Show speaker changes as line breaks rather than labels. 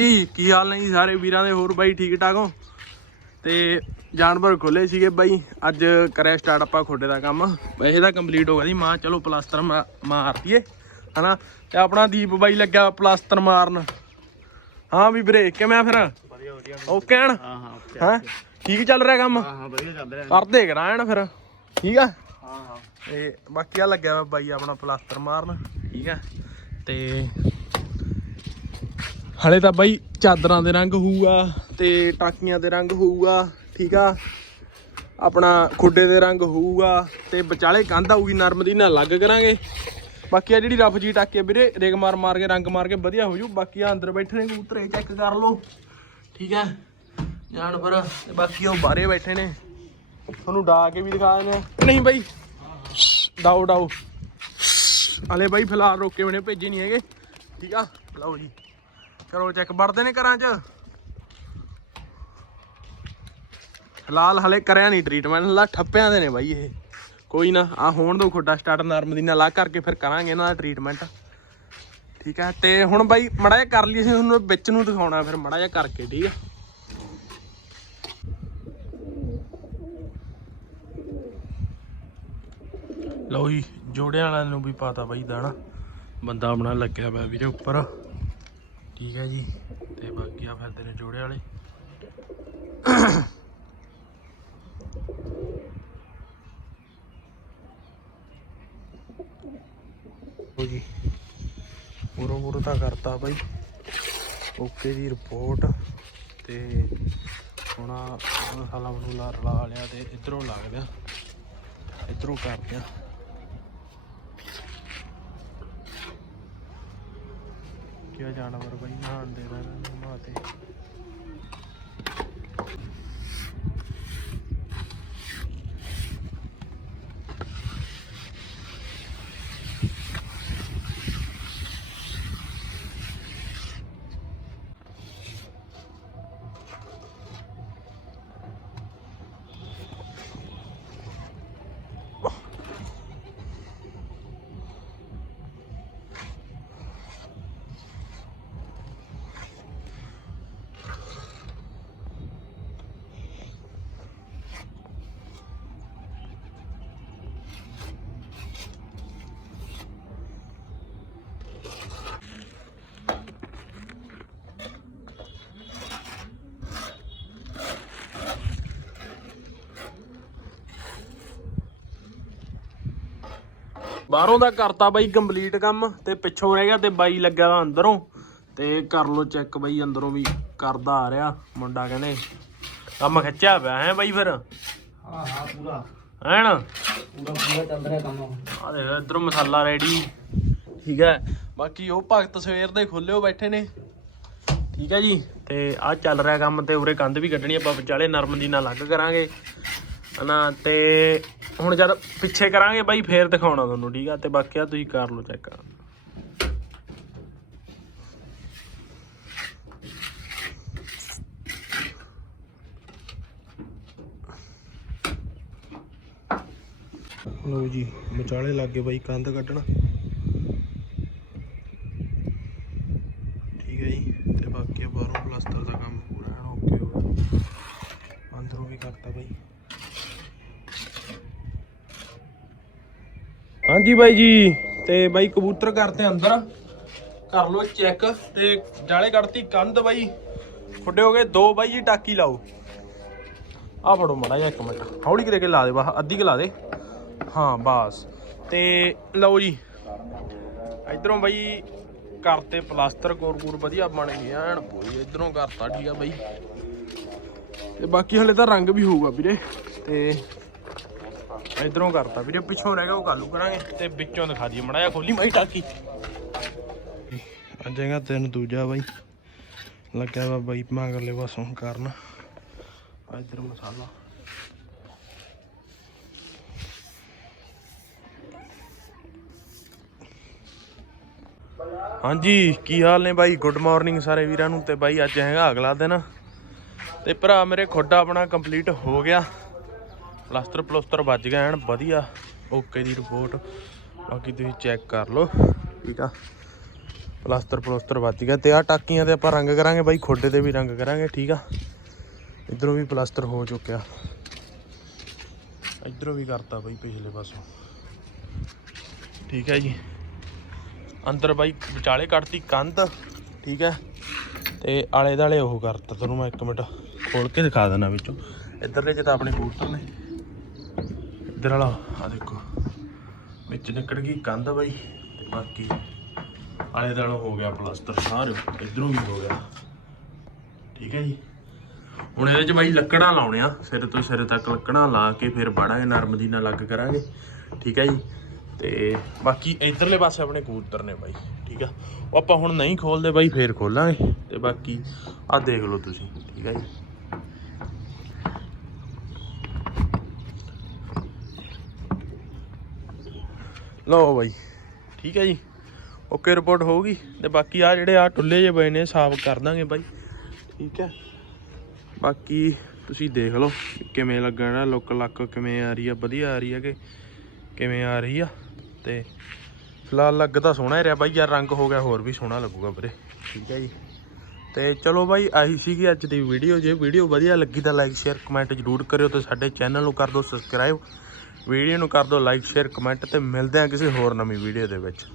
ਜੀ ਕੀ ਹਾਲ ਨੇ ਜੀ ਸਾਰੇ ਵੀਰਾਂ ਦੇ? ਹੋਰ ਬਾਈ ਠੀਕ ਠਾਕ ਹੋ? ਤੇ ਜਾਨਵਰ ਖੋਲੇ ਸੀਗੇ ਬਾਈ। ਅੱਜ ਕਰਿਆ ਸਟਾਰਟ ਆਪਾਂ ਖੋਡੇ ਦਾ ਕੰਮ। ਵੈਸੇ ਤਾਂ ਕੰਪਲੀਟ ਹੋ ਗਿਆ ਸੀ। ਮਾਂ ਚਲੋ ਪਲਾਸਟਰ ਮਾ- ਮਾਰ ਦਈਏ ਹਨਾ? ਤੇ ਆਪਣਾ ਦੀਪ ਬਾਈ ਲੱਗਿਆ ਪਲਾਸਟਰ ਮਾਰਨ। ਹਾਂ ਵੀ ਵੀਰੇ ਕਿਵੇਂ ਫਿਰ?
ਵਧੀਆ ਵਧੀਆ
ਓਕੇ ਹਨ
ਹਾਂ ਹਾਂ ਓਕੇ
ਹਾਂ? ਠੀਕ ਚੱਲ ਰਿਹਾ ਕੰਮ?
ਹਾਂ ਹਾਂ ਵਧੀਆ ਚੱਲ ਰਿਹਾ।
ਕਰਦੇ ਕਰਾਣ ਫਿਰ। ਠੀਕ ਆ?
ਹਾਂ ਹਾਂ।
ਤੇ ਬਾਕੀ ਆ ਲੱਗਿਆ ਬਾਈ ਆਪਣਾ ਪਲਾਸਟਰ ਮਾਰਨ। ਠੀਕ ਆ? ਤੇ ਹਲੇ ਤਾਂ ਬਾਈ ਚਾਦਰਾਂ ਦੇ ਰੰਗ ਹੋਊਗਾ ਤੇ ਟਾਕੀਆਂ ਦੇ ਰੰਗ ਹੋਊਗਾ, ਠੀਕ ਆ? ਆਪਣਾ ਖੁੱਡੇ ਦੇ ਰੰਗ ਹੋਊਗਾ ਤੇ ਵਿਚਾਲੇ ਕੰਧ ਆਊਗੀ, ਨਰਮ ਦੀ, ਨਾਲ ਅਲੱਗ ਕਰਾਂਗੇ। ਬਾਕੀ ਆ ਜਿਹੜੀ ਰਫ ਜੀ ਟਾਕੀ ਆ ਵੀਰੇ, ਰੇਗ ਮਾਰ ਮਾਰ ਕੇ, ਰੰਗ ਮਾਰ ਕੇ ਵਧੀਆ ਹੋ ਜੂ। ਬਾਕੀ ਆ ਅੰਦਰ ਬੈਠੇ ਨੇ, ਕਬੂਤਰ, ਇਹ ਚੈੱਕ ਕਰ ਲਓ। ਠੀਕ ਹੈ ਜਾਨਵਰ, ਤੇ ਬਾਕੀ ਉਹ ਬਾਹਰੇ ਬੈਠੇ ਨੇ। ਤੁਹਾਨੂੰ ਡਾ ਕੇ ਵੀ ਦਿਖਾ ਦਿੰਦੇ ਆ। ਨਹੀਂ ਬਾਈ। ਡਾਓ ਡਾਓ। ਹਲੇ ਬਾਈ ਫਿਲਹਾਲ ਰੋਕੇ ਹੋਣੇ ਭੇਜੇ ਨਹੀਂ ਹੈਗੇ। ਠੀਕ ਆ? ਲਓ ਜੀ। ਕਰੋ ਚੈੱਕ ਵੜਦੇ ਨੇ ਘਰਾਂ 'ਚ। ਫਿਲਹਾਲ ਹਲੇ ਕਰਿਆ ਨਹੀਂ ਟ੍ਰੀਟਮੈਂਟ ਹਲਾ ਠੱਪਿਆਂ ਦੇ ਨੇ ਬਾਈ ਇਹ। ਕੋਈ ਨਾ ਆ ਹੋਣ ਦੋ ਖੋਡਾ ਸਟਾਰਟ ਨਰਮਦੀ ਨਾਲ ਲਾ ਕਰਕੇ ਫਿਰ ਕਰਾਂਗੇ ਇਹਨਾਂ ਦਾ ਟ੍ਰੀਟਮੈਂਟ ਠੀਕ ਆ ਤੇ ਹੁਣ ਬਾਈ ਮੜਾ ਜਿਹਾ ਕਰ ਲਈ ਅਸੀਂ ਤੁਹਾਨੂੰ ਵਿੱਚ ਨੂੰ ਦਿਖਾਉਣਾ ਫਿਰ ਮੜਾ ਜਿਹਾ ਕਰਕੇ, ਠੀਕ ਆ ਲਓ ਜੀ, ਜੋੜਿਆਂ ਵਾਲਿਆਂ ਨੂੰ ਵੀ ਪਤਾ ਬਾਈ ਦਾਣਾ। ਬੰਦਾ ਆਪਣਾ ਲੱਗਿਆ ਪਿਆ ਵੀਰੇ ਉੱਪਰ। ਠੀਕ ਹੈ ਜੀ, ਤੇ ਬਾਕੀ ਆ ਫਿਰਦੇ ਨੇ ਜੋੜੇ ਵਾਲੇ। ਹੋ ਜੀ, ਪੂਰੋ ਪੂਰਾ ਤਾਂ ਕਰਤਾ ਬਾਈ। ਓਕੇ ਜੀ ਰਿਪੋਰਟ ਤੇ ਹੁਣ ਮਸਾਲਾ ਮਸੂਲਾ ਰਲਾ ਲਿਆ ਤੇ ਇਧਰੋਂ ਲੱਗ ਲਿਆ। ਇਧਰੋਂ ਕਰਦੇ ਆ ਕਿਆ ਜਾਨਵਰ ਬਈ ਨਹਾਣ ਦੇ ਦਾ ਨਹਾ ਬਾਹਰੋਂ ਦਾ ਕਰਤਾ ਬਾਈ ਕੰਪਲੀਟ ਕੰਮ ਤੇ ਪਿੱਛੋਂ ਰਹਿ ਗਿਆ ਤੇ ਬਾਈ ਲੱਗਿਆ ਵਾ ਅੰਦਰੋਂ। ਤੇ ਕਰ ਲੋ ਚੈੱਕ ਬਾਈ ਅੰਦਰੋਂ ਵੀ ਕਰਦਾ ਆ ਰਿਹਾ ਮੁੰਡਾ ਕਹਿੰਦੇ। ਕੰਮ ਖਿੱਚਿਆ ਪਿਆ ਹੈ ਬਾਈ ਫਿਰ?
ਹਾਂ ਹਾਂ ਪੂਰਾ।
ਹੈ ਨਾ
ਪੂਰਾ ਪੂਰਾ ਚੱਲ ਰਿਹਾ ਕੰਮ।
ਆ ਦੇਖ ਇਧਰੋਂ ਮਸਾਲਾ ਰੈਡੀ ਠੀਕ ਹੈ। ਬਾਕੀ ਉਹ ਭਗਤ ਸਵੇਰ ਦੇ ਖੁੱਲਿਓ ਬੈਠੇ ਨੇ। ਠੀਕ ਹੈ ਜੀ। ਤੇ ਆ ਚੱਲ ਰਿਹਾ ਕੰਮ ਤੇ ਉਰੇ ਕੰਧ ਵੀ ਕੱਢਣੀ ਆਪਾਂ ਵਿਚਾਲੇ ਨਰਮ ਦੀ ਨਾਲ ਅਲੱਗ ਕਰਾਂਗੇ। ਹਨਾ ਤੇ ਹੁਣ ਜਦ ਪਿੱਛੇ ਕਰਾਂਗੇ ਬਾਈ, ਫੇਰ ਦਿਖਾਉਣਾ ਤੁਹਾਨੂੰ, ਠੀਕ ਆ? ਤੇ ਬਾਕੀ ਆ ਤੁਸੀਂ ਕਰ ਲਓ ਚੈੱਕ ਲਓ ਜੀ, ਵਿਚਾਲੇ ਲੱਗੇ ਬਾਈ, ਕੰਧ ਕੱਢਣਾ ਠੀਕ ਹੈ ਜੀ ਤੇ ਬਾਕੀ ਆ ਬਾਹਰੋਂ ਪਲਾਸਟਰ ਦਾ ਕੰਮ ਪੂਰਾ ਐਨ ਓਕੇ ਹੋ ਗਿਆ ਅੰਦਰੋਂ ਵੀ ਕਰਤਾ ਬਾਈ ਹਾਂਜੀ ਬਾਈ ਜੀ, ਤੇ ਬਾਈ ਕਬੂਤਰ ਕਰਤੇ ਅੰਦਰ। ਕਰ ਲੋ ਚੈੱਕ ਤੇ ਜਾਲੇ ਕੱਢਤੀ ਕੰਧ ਬਾਈ। ਫੁੱਡੇ ਹੋ ਗਏ ਦੋ ਬਾਈ ਜੀ, ਟਾਕੀ ਲਾਓ। ਆ ਫੜੋ ਮੜਾ ਜਿਹਾ ਇੱਕ ਮਿੰਟ। ਹੌਲੀ ਕਿਤੇ ਕੇ ਲਾ ਦੇ ਬਾਹ ਅੱਧੀ ਕਿ ਲਾ ਦੇ। ਹਾਂ, ਬਸ। ਤੇ ਲਓ ਜੀ, ਇਧਰੋਂ ਬਾਈ ਕਰਤੇ ਪਲਾਸਟਰ ਕੋਰ-ਕੋਰ ਵਧੀਆ ਬਣ ਗਏ ਐਨ ਪੂਰੀ ਇਧਰੋਂ ਕਰਤਾ ਠੀਕ ਆ ਬਾਈ। ਤੇ ਬਾਕੀ ਹਲੇ ਤਾਂ ਰੰਗ ਵੀ ਹੋਊਗਾ ਵੀਰੇ। ਤੇ ਇਧਰੋਂ ਕਰਤਾ ਵੀਰੇ ਪਿੱਛੋਂ ਰਹਿ ਗਿਆ ਉਹ ਕਾਲੂ ਕਰਾਂਗੇ। ਤੇ ਵਿੱਚੋਂ ਦਿਖਾ ਦਈਏ ਮੜਾ ਖੋਲੀ ਮਾਈ ਟਾਕੀ। ਅੱਜ ਹੈਗਾ ਤਿੰਨ ਦੂਜਾ ਬਾਈ। ਲੱਗਿਆ ਵਾ ਬਾਈ ਮਗਰਲੇ ਪਾਸੋਂ ਕਰਨ। ਇਧਰ ਮਸਾਲਾ। ਹਾਂਜੀ ਕੀ ਹਾਲ ਨੇ ਬਾਈ? ਗੁੱਡ ਮਾਰਨਿੰਗ ਸਾਰੇ ਵੀਰਾਂ ਨੂੰ ਤੇ ਬਾਈ ਅੱਜ ਹੈਗਾ ਅਗਲਾ ਦਿਨ। ਤੇ ਭਰਾ ਮੇਰੇ ਖੁੱਡਾ ਆਪਣਾ ਕੰਪਲੀਟ ਹੋ ਗਿਆ। ਪਲਾਸਟਰ ਪਲਸਟਰ ਵੱਜ ਗਿਆ ਐਨ ਵਧੀਆ। ਓਕੇ ਦੀ ਰਿਪੋਰਟ। ਬਾਕੀ ਤੁਸੀਂ ਚੈੱਕ ਕਰ ਲਓ। ਠੀਕ ਆ। ਪਲਾਸਟਰ ਪਲੋਸਟਰ ਵੱਜ ਗਿਆ ਤੇ ਆ ਟਾਕੀਆਂ ਤੇ ਆਪਾਂ ਰੰਗ ਕਰਾਂਗੇ ਬਾਈ, ਖੋਡੇ ਤੇ ਵੀ ਰੰਗ ਕਰਾਂਗੇ, ਠੀਕ ਆ। ਇਧਰੋਂ ਵੀ ਪਲਾਸਟਰ ਹੋ ਚੁੱਕਿਆ। ਇਧਰੋਂ ਵੀ ਕਰਤਾ ਬਾਈ ਪਿਛਲੇ ਪਾਸੋਂ। ਠੀਕ ਹੈ ਜੀ। ਅੰਦਰ ਬਾਈ ਵਿਚਾਲੇ ਕੱਢਤੀ ਕੰਧ, ਠੀਕ ਹੈ ਤੇ ਆਲੇ ਦਾਲੇ ਉਹ ਕਰਤਾ ਤੁਹਾਨੂੰ ਮੈਂ ਇੱਕ ਮਿੰਟ। ਖੋਲ ਕੇ ਦਿਖਾ ਦਿੰਦਾ ਵਿੱਚੋਂ। ਇੱਧਰਲੇ ਚ ਤਾਂ ਆਪਣੇ ਕਬੂਤਰ ਨੇ। ਇੱਧਰ ਵਾਲਾ ਆ ਦੇਖੋ। ਵਿੱਚ ਨਿਕਲ ਗਈ ਕੰਧ ਬਾਈ, ਤੇ ਬਾਕੀ ਆਲੇ ਦਾਲੇ ਹੋ ਗਿਆ ਪਲਾਸਟਰ ਸਾਰੇ ਇਧਰੋਂ ਵੀ ਹੋ ਗਿਆ। ਠੀਕ ਹੈ ਜੀ? ਹੁਣ ਇਹਦੇ ਚ ਬਾਈ ਲੱਕੜਾਂ ਲਾਉਣੇ ਆ ਸਿਰ ਤੋਂ ਸਿਰ ਤੱਕ ਲੱਕੜਾਂ ਲਾ ਕੇ ਫਿਰ ਬਾੜਾਂਗੇ ਨਰਮਦੀ ਨਾਲ ਲੱਗ ਕਰਾਂਗੇ। ਠੀਕ ਹੈ ਜੀ? ਤੇ ਬਾਕੀ ਇਧਰਲੇ ਪਾਸੇ ਆਪਣੇ ਕਬੂਤਰ ਨੇ ਬਾਈ, ਠੀਕ ਆ? ਉਹ ਆਪਾਂ ਹੁਣ ਨਹੀਂ ਖੋਲਦੇ ਬਾਈ, ਫੇਰ ਖੋਲਾਂਗੇ। ਤੇ ਬਾਕੀ ਆ ਦੇਖ ਲਓ ਤੁਸੀਂ, ਠੀਕ ਹੈ ਜੀ? ਲਓ ਬਾਈ। ਠੀਕ ਹੈ ਜੀ। ਓਕੇ ਰਿਪੋਰਟ ਹੋਊਗੀ। ਤੇ ਬਾਕੀ ਆ ਜਿਹੜੇ ਆ ਟੁੱਲੇ ਜੇ ਬਏ ਨੇ, ਸਾਫ਼ ਕਰ ਦਾਂਗੇ ਬਾਈ। ਠੀਕ ਹੈ। ਬਾਕੀ ਤੁਸੀਂ ਦੇਖ ਲਓ ਕਿਵੇਂ ਲੱਗਣਾ ਲੁੱਕ ਲੱਕ ਕਿਵੇਂ ਆ ਰਹੀ ਆ, ਵਧੀਆ ਆ ਰਹੀ ਆ ਕਿ ਕਿਵੇਂ ਆ ਰਹੀ ਆ। ਤੇ ਫਿਲਹਾਲ ਲੱਗ ਤਾਂ ਸੋਹਣਾ ਹੀ ਰਿਹਾ ਬਾਈ। ਯਾਰ ਰੰਗ ਹੋ ਗਿਆ, ਹੋਰ ਵੀ ਸੋਹਣਾ ਲੱਗੂਗਾ ਵੀਰੇ। ਠੀਕ ਹੈ ਜੀ। ਤੇ ਚਲੋ ਬਾਈ, ਆਹੀ ਸੀਗੀ ਅੱਜ ਦੀ ਵੀਡੀਓ ਜੇ ਵੀਡੀਓ ਵਧੀਆ ਲੱਗੀ ਤਾਂ ਲਾਈਕ ਸ਼ੇਅਰ ਕਮੈਂਟ ਜਰੂਰ ਕਰਿਓ ਤੇ ਸਾਡੇ ਚੈਨਲ ਨੂੰ ਕਰ ਦਿਓ ਸਬਸਕ੍ਰਾਈਬ ਵੀਡੀਓ ਨੂੰ ਕਰ ਦਿਓ ਲਾਈਕ, ਸ਼ੇਅਰ, ਕਮੈਂਟ ਤੇ ਮਿਲਦੇ ਆ ਕਿਸੇ ਹੋਰ ਨਵੀਂ ਵੀਡੀਓ ਦੇ ਵਿੱਚ।